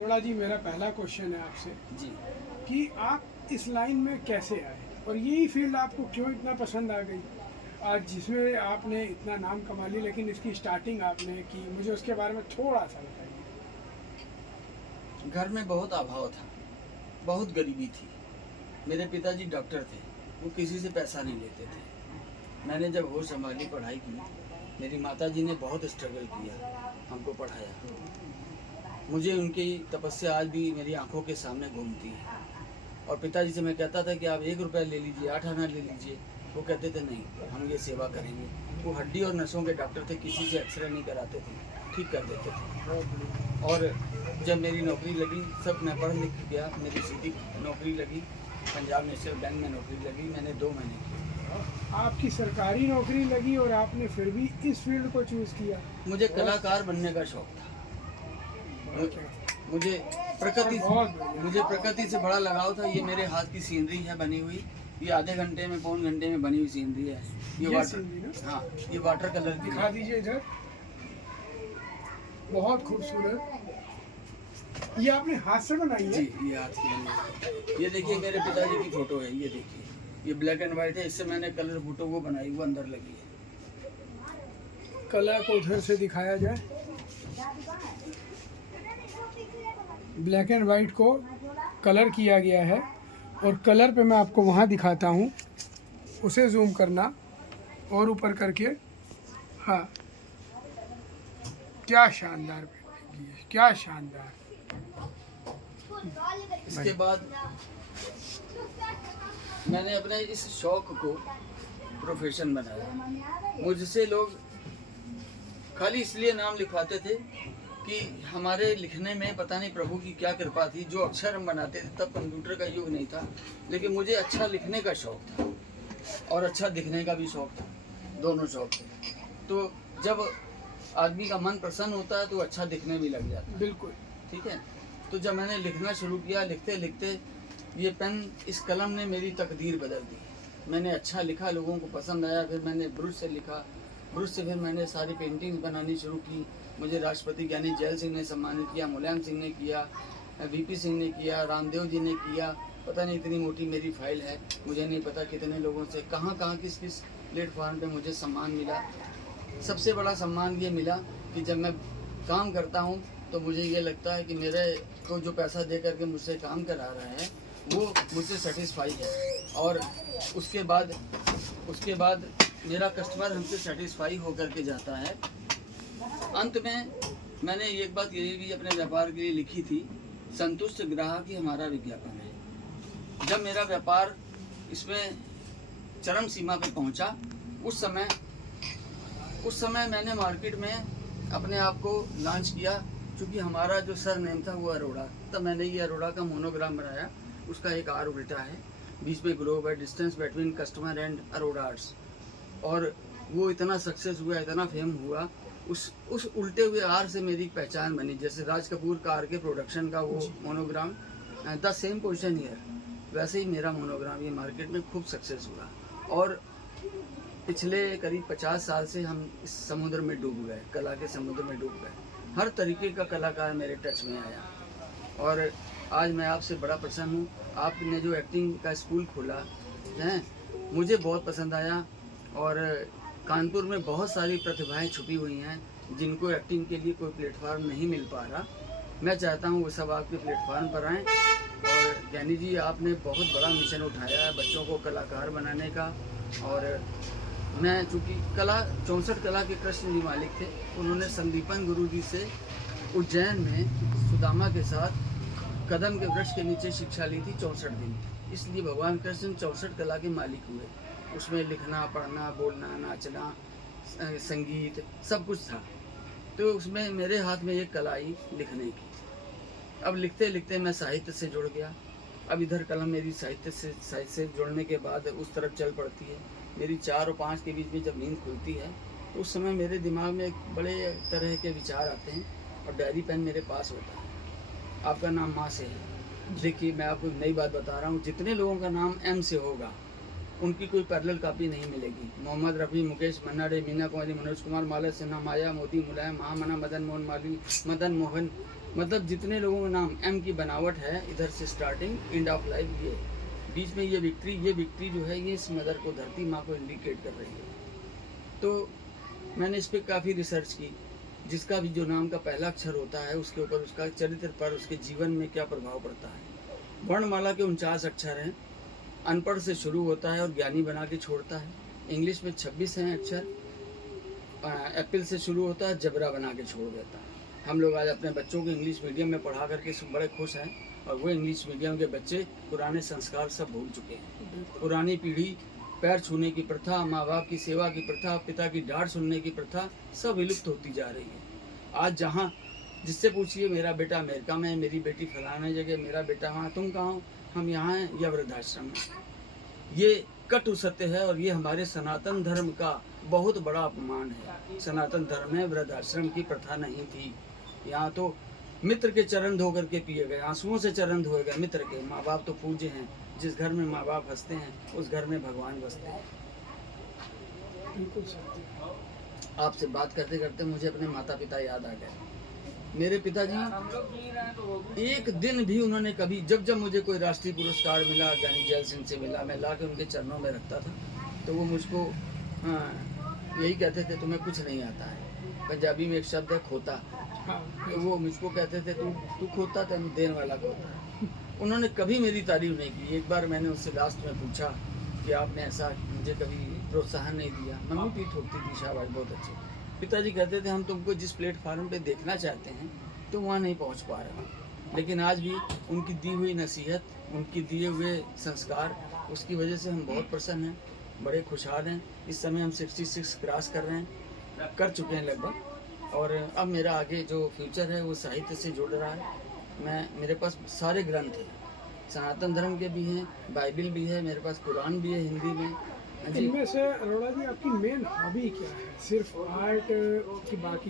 थोड़ा जी, मेरा पहला क्वेश्चन है आपसे जी। कि आप इस लाइन में कैसे आए और यही फील्ड आपको क्यों इतना पसंद आ गई, आज जिसमें आपने इतना नाम कमा लिया, लेकिन इसकी स्टार्टिंग आपने की, मुझे उसके बारे में थोड़ा सा बताइए। घर में बहुत अभाव था, बहुत गरीबी थी। मेरे पिताजी डॉक्टर थे, वो किसी से पैसा नहीं लेते थे। मैंने जब होश संभाली, पढ़ाई की, मेरी माताजी ने बहुत स्ट्रगल किया, हमको पढ़ाया। मुझे उनकी तपस्या आज भी मेरी आंखों के सामने घूमती है। और पिताजी से मैं कहता था कि आप 1 रुपया ले लीजिए, 8 आना ले लीजिए। वो कहते थे नहीं, हम ये सेवा करेंगे। वो हड्डी और नसों के डॉक्टर थे, किसी से एक्सरे नहीं कराते थे, ठीक कर देते थे। और जब मेरी नौकरी लगी, सब मैं पढ़ लिख गया, मेरी सीधी नौकरी लगी, पंजाब नेशनल बैंक में नौकरी लगी। मैंने 2 महीने की। आपकी सरकारी नौकरी लगी और आपने फिर भी इस फील्ड को चूज़ किया। मुझे कलाकार बनने का शौक था। मुझे प्रकृति से बड़ा लगाव था। ये मेरे हाथ की सीनरी है बनी हुई, ये आधे घंटे में, पौन घंटे में बनी हुई सीनरी है। ये वाटर, हाँ, ये वाटर कलर की। दिखा दीजिए इधर, बहुत खूबसूरत। ये आपने हाथ से बनाई है? जी, ये हाथ की बनी है। ये देखिए मेरे पिताजी की फोटो है, ये देखिए, ये ब्लैक एंड वाइट है। इससे मैंने कलर फोटो वो बनाई, वो अंदर लगी है। कला को उधर से दिखाया जाए। ब्लैक एंड वाइट को कलर किया गया है, और कलर पे मैं आपको वहाँ दिखाता हूँ, उसे जूम करना और ऊपर करके। हाँ, क्या शानदार पेंटिंग है, क्या शानदार। इसके बाद मैंने अपने इस शौक को प्रोफेशन बनाया। मुझसे लोग खाली इसलिए नाम लिखवाते थे कि हमारे लिखने में पता नहीं प्रभु की क्या कृपा थी, जो अक्षर हम बनाते थे। तब कंप्यूटर का युग नहीं था, लेकिन मुझे अच्छा लिखने का शौक था और अच्छा दिखने का भी शौक था, दोनों शौक थे। तो जब आदमी का मन प्रसन्न होता है तो अच्छा दिखने भी लग जाता है। बिल्कुल ठीक है। तो जब मैंने लिखना शुरू किया, लिखते लिखते ये पेन, इस कलम ने मेरी तकदीर बदल दी। मैंने अच्छा लिखा, लोगों को पसंद आया। फिर मैंने ब्रश से लिखा, ब्रश से फिर मैंने सारी पेंटिंग्स बनानी शुरू की। मुझे राष्ट्रपति ज्ञानी जैल सिंह ने सम्मानित किया, मुलायम सिंह ने किया, वीपी सिंह ने किया, रामदेव जी ने किया। पता नहीं, इतनी मोटी मेरी फाइल है, मुझे नहीं पता कितने लोगों से, कहाँ कहाँ, किस किस प्लेटफॉर्म पे मुझे सम्मान मिला। सबसे बड़ा सम्मान ये मिला कि जब मैं काम करता हूँ तो मुझे ये लगता है कि मेरे को जो पैसा दे करके मुझसे काम करा रहा है वो मुझसे सेटिस्फाई है। और उसके बाद मेरा कस्टमर हमसे सेटिस्फाई होकर के जाता है। अंत में मैंने एक बात ये भी अपने व्यापार के लिए लिखी थी, संतुष्ट ग्राहक ही हमारा विज्ञापन है। जब मेरा व्यापार इसमें चरम सीमा पे पहुंचा, उस समय मैंने मार्केट में अपने आप को लॉन्च किया। क्योंकि हमारा जो सर नेम था वो अरोड़ा, तब मैंने ये अरोड़ा का मोनोग्राम बनाया। उसका एक आर उल्टा है, बीच में ग्लोब है, distance between customer and Arora arts. और वो इतना सक्सेस हुआ, इतना फेम हुआ, उस उल्टे हुए आर से मेरी पहचान बनी। जैसे राज कपूर कार के प्रोडक्शन का वो monogram, the same position here, वैसे ही मेरा मोनोग्राम ये मार्केट में खूब सक्सेस हुआ। और पिछले करीब 50 साल से हम इस समुद्र में डूब गए, कला के समुद्र में डूब गए। हर तरीके का कलाकार मेरे टच में आया, और आज मैं आपसे बड़ा प्रसन्न हूँ। आपने जो एक्टिंग का स्कूल खोला है, मुझे बहुत पसंद आया। और कानपुर में बहुत सारी प्रतिभाएं छुपी हुई हैं, जिनको एक्टिंग के लिए कोई प्लेटफार्म नहीं मिल पा रहा। मैं चाहता हूँ वो सब आपके प्लेटफार्म पर आएँ। और ज्ञानी जी, आपने बहुत बड़ा मिशन उठाया है बच्चों को कलाकार बनाने का। और मैं चूँकि 64 कला के कृष्ण जी मालिक थे, उन्होंने संदीपन गुरु जी से उज्जैन में सुदामा के साथ कदम के वृक्ष के नीचे शिक्षा ली थी 64 दिन। इसलिए भगवान कृष्ण 64 कला के मालिक हुए। उसमें लिखना, पढ़ना, बोलना, नाचना, संगीत, सब कुछ था। तो उसमें मेरे हाथ में एक कला आई लिखने की। अब लिखते लिखते मैं साहित्य से जुड़ गया। अब इधर कलम मेरी साहित्य से जुड़ने के बाद उस तरफ चल पड़ती है। मेरी 4 और 5 के बीच में जब नींद खुलती है तो उस समय मेरे दिमाग में एक बड़े तरह के विचार आते हैं, और डायरी पेन मेरे पास होता है। आपका नाम माँ से है। देखिए, मैं आपको नई बात बता रहा हूँ, जितने लोगों का नाम एम से होगा उनकी कोई पैरेलल कॉपी नहीं मिलेगी। मोहम्मद रफ़ी, मुकेश, मन्ना डे, मीना कुमारी, मनोज कुमार, माला सिन्हा, माया मोदी, मुलायम, महामना, मदन मोहन मालवी, मदन मोहन, मतलब जितने लोगों का नाम एम की बनावट है, इधर से स्टार्टिंग, एंड ऑफ लाइफ ये बीच में ये विक्ट्री जो है ये इस मदर को, धरती माँ को इंडिकेट कर रही है। तो मैंने इस पर काफ़ी रिसर्च की। जिसका भी जो नाम का पहला अक्षर होता है उसके ऊपर उसका चरित्र पर, उसके जीवन में क्या प्रभाव पड़ता है। वर्णमाला के 49 अक्षर हैं। अनपढ़ से शुरू होता है और ज्ञानी बना के छोड़ता है। इंग्लिश में 26 हैं अक्षर। एप्पल से शुरू होता है, जबरा बना के छोड़ देता है। हम लोग आज अपने बच्चों को इंग्लिश मीडियम में पढ़ा करके बड़े खुश हैं, और वो इंग्लिश मीडियम के बच्चे पुराने संस्कार सब भूल चुके हैं। पुरानी पीढ़ी, पैर छूने की प्रथा, माँ बाप की सेवा की प्रथा, पिता की डांट सुनने की प्रथा सब विलुप्त होती जा रही है। आज जहाँ जिससे पूछिए मेरा बेटा अमेरिका में है, मेरी बेटी फलाने जगह, मेरा बेटा वहाँ, तुम कहाँ हो, हम यहाँ हैं या वृद्धाश्रम में। ये कटु सत्य है और ये हमारे सनातन धर्म का बहुत बड़ा अपमान है। सनातन धर्म में वृद्धाश्रम की प्रथा नहीं थी। यहाँ तो मित्र के चरण धो करके पिए गए, आंसुओं से चरण धोए गए मित्र के। माँ बाप तो पूज्य हैं। जिस घर में माँ बाप हंसते हैं उस घर में भगवान बसते हैं। बिल्कुल सत्य। आपसे बात करते करते मुझे अपने माता पिता याद आ गए। मेरे पिताजी एक दिन भी उन्होंने कभी, जब मुझे कोई राष्ट्रीय पुरस्कार मिला, ज्ञानी जैल सिंह से मिला, मैं ला के उनके चरणों में रखता था, तो वो मुझको यही कहते थे तुम्हें कुछ नहीं आता है। पंजाबी में एक शब्द है खोता, तो वो मुझको कहते थे तू खोता था, देने वाला खोता। उन्होंने कभी मेरी तारीफ नहीं की। एक बार मैंने उससे लास्ट में पूछा कि आपने ऐसा मुझे कभी प्रोत्साहन नहीं दिया। मम्मी पीठ होती थी, शाबाश बहुत अच्छे। पिताजी कहते थे हम तुमको जिस प्लेटफार्म पे देखना चाहते हैं तो वहाँ नहीं पहुँच पा रहे हो। लेकिन आज भी उनकी दी हुई नसीहत, उनके दिए हुए संस्कार, उसकी वजह से हम बहुत प्रसन्न हैं, बड़े खुशहाल हैं। इस समय हम 66 क्रॉस कर चुके हैं लगभग। और अब मेरा आगे जो फ्यूचर है वो साहित्य से जुड़ रहा है। मेरे पास सारे ग्रंथ हैं, सनातन धर्म के भी हैं, बाइबिल भी है, मेरे पास कुरान भी है हिंदी में। इनमें से अरोड़ा जी आपकी मेन हॉबी क्या है? सिर्फ आर्ट की बाकी